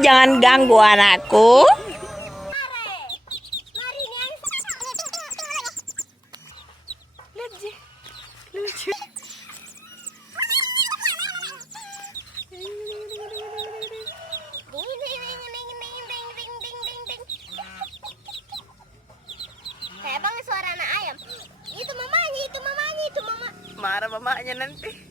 jangan ganggu anakku. Lucu. Kayak banget suara anak ayam. Itu mamanya, itu mamanya, itu mama. Marah mamanya nanti.